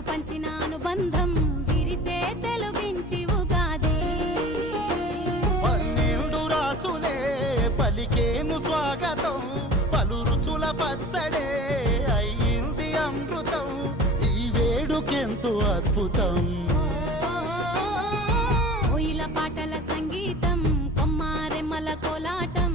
పాలు పంచిన అనుబంధం విరిసే తెలుగింటి ఉగాది. 12 రాసులే పలికేను స్వాగతం, పలు రుచుల పచ్చడే అయ్యింది అమృతం. ఈ వేడుకెంతో అద్భుతం. కోయిల పాటల సంగీతం, కొమ్మారెమ్మల కోలాటం